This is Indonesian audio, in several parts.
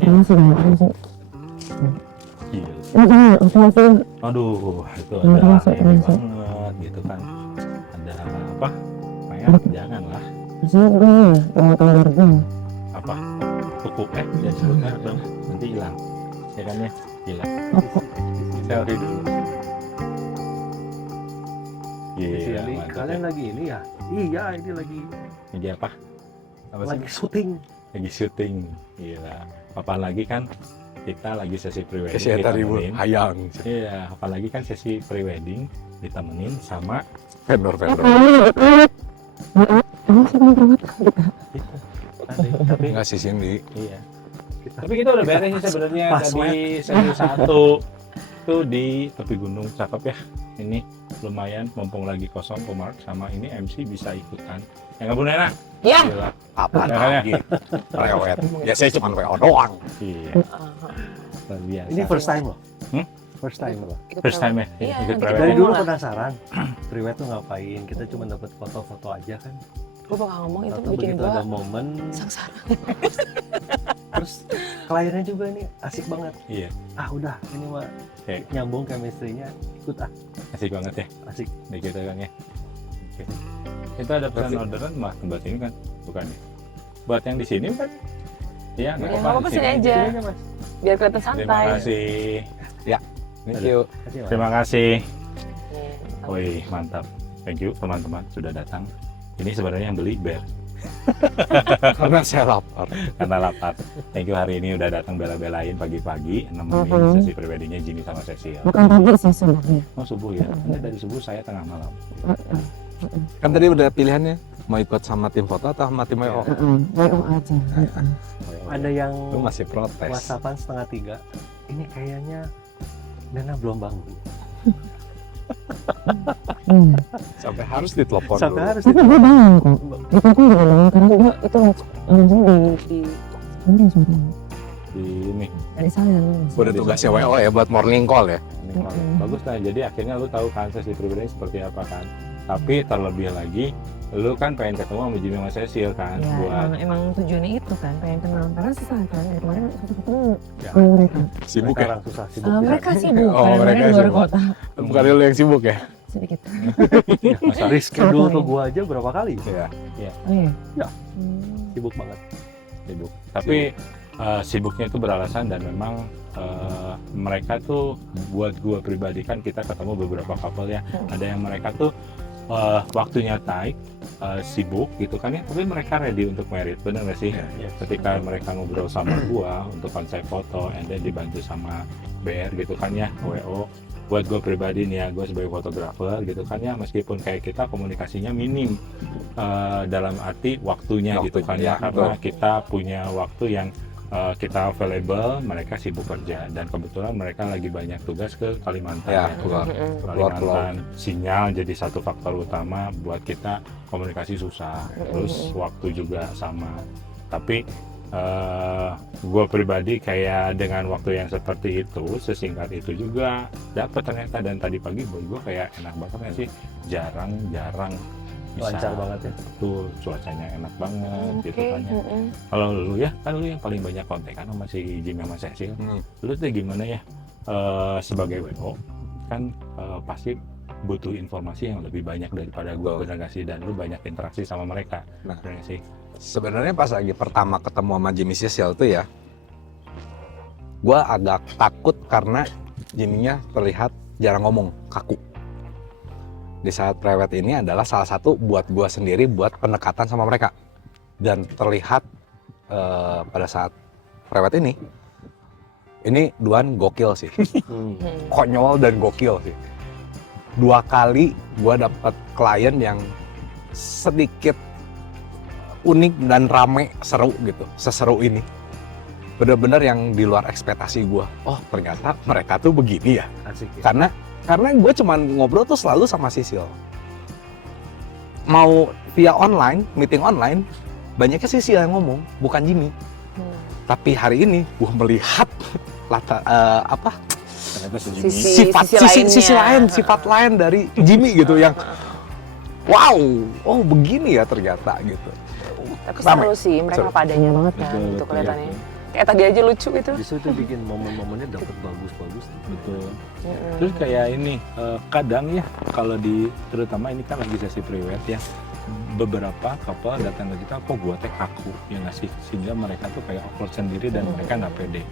promosi kan sih. Iya. Aduh, itu ada Masuk, ini masuk. banget gitu kan. Ada apa? Kayak janganlah Maksudnya gue mau tahu dari gue. apa? Pupuk jangan sebut merek dong. Nanti hilang. Ya kan ya? Hilang. Selfie dulu. Iya, Jadi mantap kalian ya. lagi ini ya? Iya, ini lagi Lagi apa? Apa sih? lagi syuting. Lagi syuting. Gila. Apalagi kan kita lagi sesi prewedding Kesehatan ibu ditemenin. hayang Iya, apalagi kan sesi prewedding ditemenin sama vendor-vendor. Emang siapa yang perawat? kita. Tapi Enggak sih Cindy. iya. Tapi kita udah beres sih sebenarnya Pas tadi sesi 1 tuh di tepi gunung, cakep ya. Ini lumayan mumpung lagi kosong Komar sama ini MC bisa ikutan. Ya nggak Bu Nena? Ya. Gila. Apaan Ya kan ya? lagi? Lewet. Ya saya cuma WO doang. Iya, luar biasa. Ini first time loh. Hmm? First time loh. First time ya? Iya, Ikut gitu. Dari prewedding. dulu Mulai. penasaran, priwet tuh ngapain? Kita cuma dapat foto-foto aja kan. Gue bakal ngomong itu Atau bikin begitu gue ada momen, sengsara. terus kliennya juga ini asik banget. Iya, Ah udah, ini mah Oke. nyambung chemistry-nya, ikut ah, asik banget ya. asik. Di kita kan ya. Oke. Itu ada pesan orderan mah buat ini kan? Bukan ya? Buat yang di sini kan? Iya, Ya, nggak apa-apa, di sini aja. Ini aja mas. Biar kelihatan Terima santai. kasih. Thank you. Kasih, Mas. Terima kasih. Nih, Wih, mantap. Thank you teman-teman sudah datang. Ini sebenarnya yang beli Bear Karena saya lapar. karena lapar. Thank you hari ini udah datang bela-belain pagi-pagi nemenin Mhm. sesi preweddingnya Jimmy sama Cecil. Bukan pagi sih sebenarnya. Oh subuh ya? Ini dari subuh, saya tengah malam. Kan tadi udah pilihannya mau ikut sama tim foto atau sama tim WO. WO aja. Ada yang Lu masih protes. WhatsAppan 2:30. Ini kayaknya Nena belum bangun. Sampai harus ditelepon Sampai dulu. harus Tapi gue bangun kok. Itu aku juga bangun karena gue itu langsung di ini sorry Di ini. dari saya. Udah tugasnya WO ya buat morning call ya. Ini bagus lah. Jadi akhirnya lu tahu kan sesi prewedding seperti apa kan. Tapi terlebih lagi, lu kan pengen ketemu sama Jimmy sama Cecil kan Ya buat emang tujuannya itu kan pengen kenal karena susah kan dari kemarin susah ketemu Ya. sama mereka. Sibuk ya? sekarang susah sibuk. Mereka sibuk Oh, karena mereka mereka di luar sibuk. kota Bukan lu yang sibuk ya? sedikit. masa Reschedule ke gua aja berapa kali? Iya. Oh iya. Ya. Hmm. Sibuk banget. sibuk. Tapi sibuknya itu beralasan dan memang mereka tuh buat gua pribadi kan kita ketemu beberapa couple ya. Ada yang mereka tuh waktunya tight, sibuk gitu kan ya, tapi mereka ready untuk married, bener gak sih? Iya. Ketika mereka ngobrol sama gua untuk konsep foto, and then dibantu sama BR gitu kan ya, WO. Buat gue pribadi nih ya, gue sebagai fotografer gitu kan ya, meskipun kayak kita komunikasinya minim dalam arti waktunya gitu kan ya, Waktunya, karena betul. kita punya waktu yang kita available, mereka sibuk kerja dan kebetulan mereka lagi banyak tugas ke Kalimantan Ya, ya. keluar. Kalimantan, sinyal jadi satu faktor utama buat kita komunikasi susah, terus waktu juga sama. Tapi gue pribadi kayak dengan waktu yang seperti itu, sesingkat itu juga dapat ternyata. Dan tadi pagi buat gue kayak enak banget ya sih, jarang bisa. Lancar banget ya. Tuh cuacanya enak banget gitu Oke. kan ya. Kalau lu ya, kan lu yang paling banyak kontak kan sama si Jimmy sama Cecil. Lu tuh gimana ya sebagai WO kan pasti butuh informasi yang lebih banyak daripada gue, Betul. bener gak sih? Dan lu banyak interaksi sama mereka, Nah. bener gak sih? Sebenarnya pas lagi pertama ketemu sama Jimmy Cecil tuh ya, gua agak takut karena Jimmy-nya terlihat jarang ngomong, kaku. Di saat prewed ini adalah salah satu buat gua sendiri buat pendekatan sama mereka. Dan terlihat pada saat prewed ini Duan gokil sih. Konyol dan gokil sih. 2 kali gua dapet klien yang sedikit unik dan rame, seru gitu, seseru ini. Bener-bener yang di luar ekspektasi gua. Oh ternyata mereka tuh begini ya. Asik ya. Karena gue cuman ngobrol tuh selalu sama Cecil. Mau via online, meeting online, banyaknya Cecil yang ngomong, bukan Jimmy. Tapi hari ini gue melihat Ternyata si Jimmy Sisi lainnya. sifat lain dari Jimmy gitu yang wow, oh begini ya ternyata gitu. Tapi Rame. seru sih, mereka Seru. apa adanya banget kan, Betul, itu betul. kelihatannya. Kayak tadi aja lucu itu. Justru itu bikin momen-momennya dapat bagus-bagus. Betul. Mm-mm. Terus kayak ini kadang ya kalau terutama ini kan lagi sesi pre-wed ya, beberapa couple datang ke kita, kok gua teh kaku ya nggak sih, sehingga mereka tuh kayak awkward sendiri dan mereka nggak pede.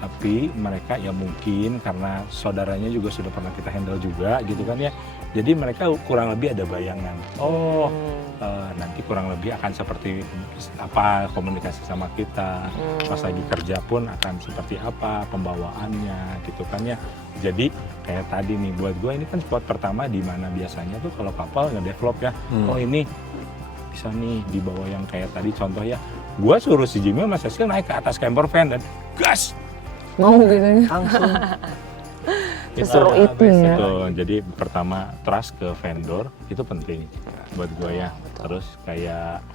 Tapi mereka ya mungkin karena saudaranya juga sudah pernah kita handle juga gitu kan ya, jadi mereka kurang lebih ada bayangan. Oh nanti kurang lebih akan seperti apa komunikasi sama kita, pas lagi kerja pun akan seperti apa pembawaannya gitu kan ya. Jadi kayak tadi nih buat gue ini kan spot pertama di mana biasanya tuh kalau couple nge-develop ya, oh ini bisa nih dibawa yang kayak tadi contoh ya, gue suruh si Jimmy sama Cecil naik ke atas camper van dan gas Mau gitu ya. Langsung Seseru itu ya. Betul. Jadi pertama trust ke vendor itu penting buat gue ya. Terus kayak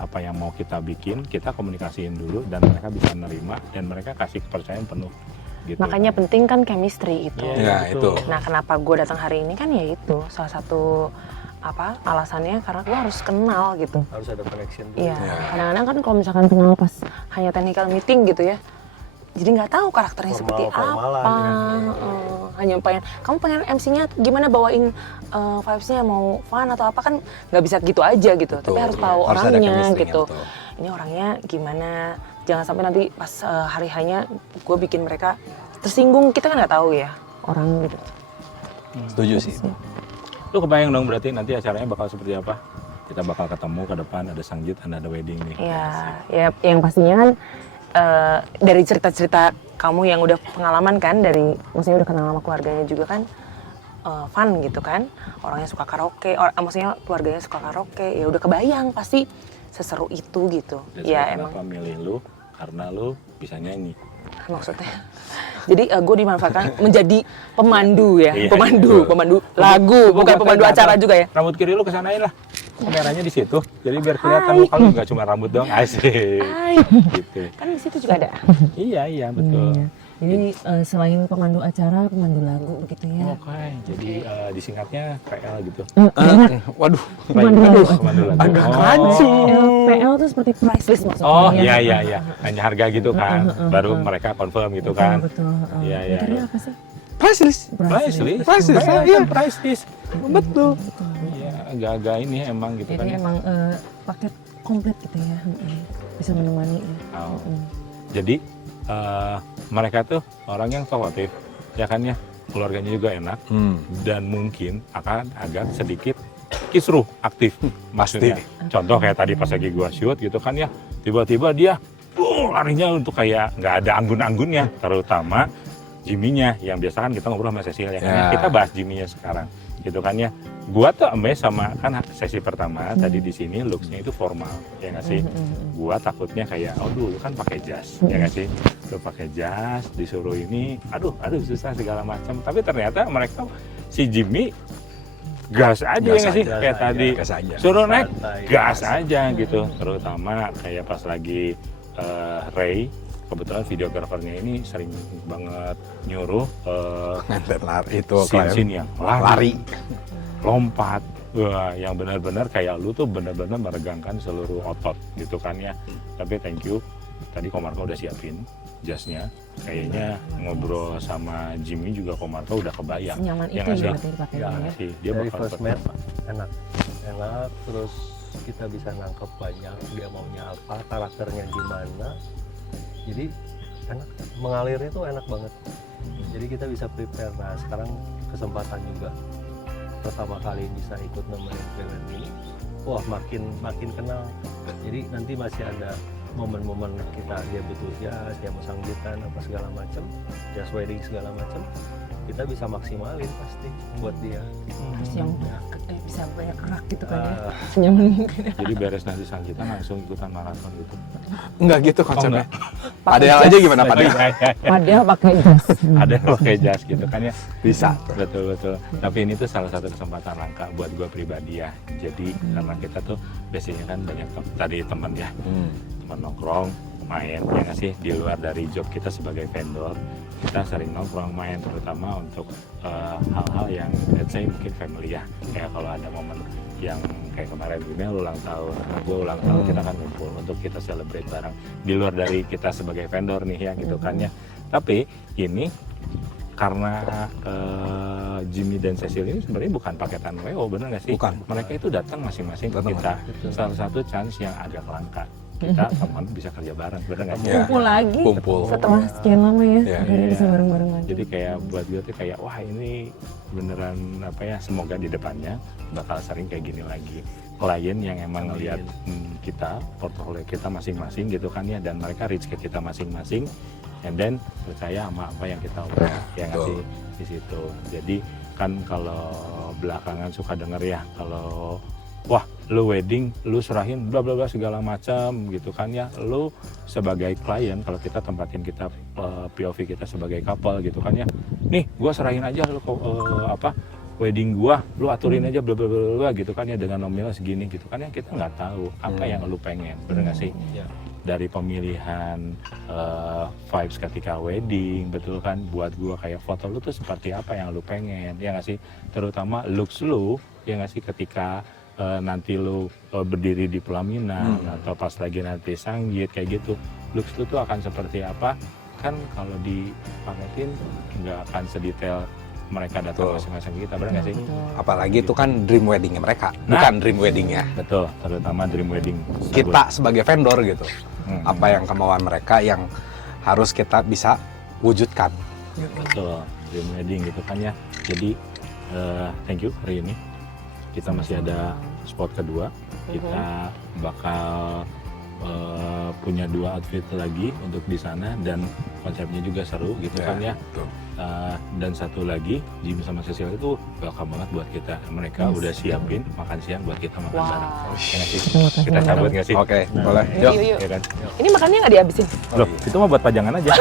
apa yang mau kita bikin kita komunikasiin dulu dan mereka bisa nerima dan mereka kasih kepercayaan penuh gitu. Makanya penting kan chemistry itu. Ya, itu. Nah, kenapa gue datang hari ini kan ya itu salah satu alasannya karena gue harus kenal gitu. harus ada connection dulu. Iya. Ya. Kadang-kadang kan kalau misalkan kenal pas hanya technical meeting gitu ya, jadi nggak tahu karakternya seperti Formal-formalan, apa. ya. Hanya kamu pengen MC-nya gimana, bawain vibes-nya mau fun atau apa, kan nggak bisa gitu aja gitu. Tapi harus tahu Harus ada orangnya chemistry-nya, gitu. betul. Ini orangnya gimana, jangan sampai nanti pas hari hanya gue bikin mereka tersinggung, kita kan nggak tahu ya orang gitu. Setuju sih. Lu kebayang dong berarti nanti acaranya bakal seperti apa? Kita bakal ketemu ke depan, ada sangjit, ada wedding nih. Ya yang pastinya kan dari cerita-cerita kamu yang udah pengalaman kan, dari maksudnya udah kenal sama keluarganya juga kan, fun gitu kan, orangnya suka karaoke, maksudnya keluarganya suka karaoke, ya udah kebayang pasti seseru itu gitu. Dan Ya saya emang kenapa milih lu? Karena lu bisa nyanyi. maksudnya. Jadi gue dimanfaatkan menjadi pemandu ya, Iya, pemandu lagu, bukan pemandu acara juga ya. Rambut kiri lu kesanain lah. Kameranya di situ. Jadi biar kelihatan lu kalau nggak cuma rambut doang. Asik. Hai. Gitu. Kan di situ juga ada. Iya, betul. Jadi selain pemandu acara, pemandu lagu begitu ya. Oke, jadi disingkatnya PL gitu. Waduh. Pemandu lagu. Pemandu lagu. Agak Oh. rancu. PL tuh seperti price list maksudnya. Oh, ya. iya. Hanya harga gitu kan. Baru mereka confirm gitu kan. Betul. Iya. Mikirnya apa sih? Price list. Price list. Price list, PL iya. kan price list. Betul. Iya, agak-agak ini emang gitu kan Jadi ya. emang paket komplit gitu ya. Bisa menemani ya. Oh. Jadi mereka tuh orang yang talkative, ya kan ya, keluarganya juga enak dan mungkin akan agak sedikit kisruh, aktif. Maksudnya, contoh kayak tadi pas lagi gua shoot gitu kan ya, tiba-tiba dia larinya untuk kayak nggak ada anggun-anggunnya, terutama Jimmy-nya yang biasa kan kita ngobrol sama Cecil ya. Ya. Kita bahas Jimmy-nya sekarang, gitu kan ya. Gua tuh amazed sama kan sesi pertama tadi di sini looks-nya itu formal, ya nggak sih? Gua takutnya kayak, oh dulu kan pakai jas, ya nggak sih? Lu pakai jas, disuruh ini, aduh susah segala macam. Tapi ternyata mereka si Jimmy gas aja ya nggak sih? aja, Kayak gas tadi Gas aja. suruh naik, Santai, gas aja gitu. Terutama kayak pas lagi Ray, kebetulan videografernya ini sering banget nyuruh Nganter lari itu scene yang lari. lompat. Wah, yang benar-benar kayak lu tuh benar-benar meregangkan seluruh otot gitu kan ya. Tapi thank you, tadi Komarko udah siapin jasnya. Kayaknya ngobrol sama Jimmy juga Komarko udah kebayang. Nyaman Ya itu nggak ya sih? berarti dipakainya ya. Sih, dia Dari bakal first met enak, terus kita bisa nangkep banyak dia maunya apa, karakternya gimana. Jadi enak, mengalir itu enak banget. Jadi kita bisa prepare. Nah sekarang kesempatan juga pertama kali bisa ikut nemenin event ini, wah makin kenal. Jadi nanti masih ada momen-momen dia butuh jas, dia mau sanggitan apa segala macam, jas wedding segala macam, kita bisa maksimalin pasti buat dia. Terus yang bisa banyak gerak gitu kan ya. Ah, Senyaman mungkin. Jadi beres nanti Sangkitan langsung ikutan maraton gitu. Enggak gitu konsepnya. enggak. Padahal aja gimana padahal? Padahal pakai jas. Ada yang pakai jas gitu kan ya. Bisa. Betul. Tapi ini tuh salah satu kesempatan langka buat gue pribadi ya. Jadi karena kita tuh biasanya kan banyak tadi teman ya, teman nongkrong, main ya nggak sih, di luar dari job kita sebagai vendor. kita sering nongkrong main, terutama untuk hal-hal yang let's say mungkin family ya, kayak kalau ada momen yang kayak kemarin gini ulang tahun, gue ulang tahun, kita kan kumpul untuk kita celebrate bareng di luar dari kita sebagai vendor nih ya gitu kan ya. Tapi ini karena Jimmy dan Cecil ini sebenarnya bukan paketan WO, bener nggak sih? Bukan. Mereka itu datang masing-masing ke Datang kita. Salah satu chance yang agak langka. Kita teman bisa kerja bareng, bener nggak sih? Ya. Kumpul lagi Kumpul. setelah sekian lama ya, Iya. akhirnya bisa Iya. bareng-bareng lagi. Jadi kayak buat gue tuh kayak wah ini beneran apa ya, semoga di depannya bakal sering kayak gini lagi. Klien yang emang ngeliat kita, portfolio kita masing-masing gitu kan ya, dan mereka reach ke kita masing-masing, and then percaya sama apa yang kita omong, yang ngasih di situ. Jadi kan kalau belakangan suka denger ya, kalau wah lu wedding, lu serahin bla bla bla segala macam gitu kan ya, lu sebagai klien kalau kita tempatin kita POV kita sebagai couple gitu kan ya, nih gua serahin aja lu wedding gua, lu aturin aja bla bla bla bla gitu kan ya dengan nominal segini gitu kan ya, kita nggak tahu apa yang lu pengen, bener nggak sih? Ya. Dari pemilihan vibes ketika wedding, betul kan, buat gua kayak foto lu tuh seperti apa yang lu pengen, ya nggak sih? Terutama looks lu, ya nggak sih, ketika nanti lu berdiri di pelaminan atau pas lagi nanti sanggit kayak gitu, looks lu tuh akan seperti apa? Kan kalau dipaketin nggak akan sedetail mereka datang Betul. masing-masing kita, benar nggak sih? Apalagi itu kan dream weddingnya mereka, Nah. bukan dream weddingnya Betul, terutama dream wedding kita sebagai vendor gitu. Hmm. Apa yang kemauan mereka yang harus kita bisa wujudkan. Betul, dream wedding gitu kan ya. Jadi thank you hari ini. Kita masih ada spot kedua. Kita bakal punya 2 outfit lagi untuk di sana, dan konsepnya juga seru gitu kan ya. betul. Dan satu lagi, Jimmy sama Cecil itu welcome banget buat kita. Mereka udah siapin makan siang buat kita makan Wow. bareng. Ya nggak sih? Terima kasih Kita cabut nggak sih? Oke, boleh. Yuk, Yuk. yuk. Ya kan? Ini makannya nggak dihabisin? Loh, itu mah buat pajangan aja.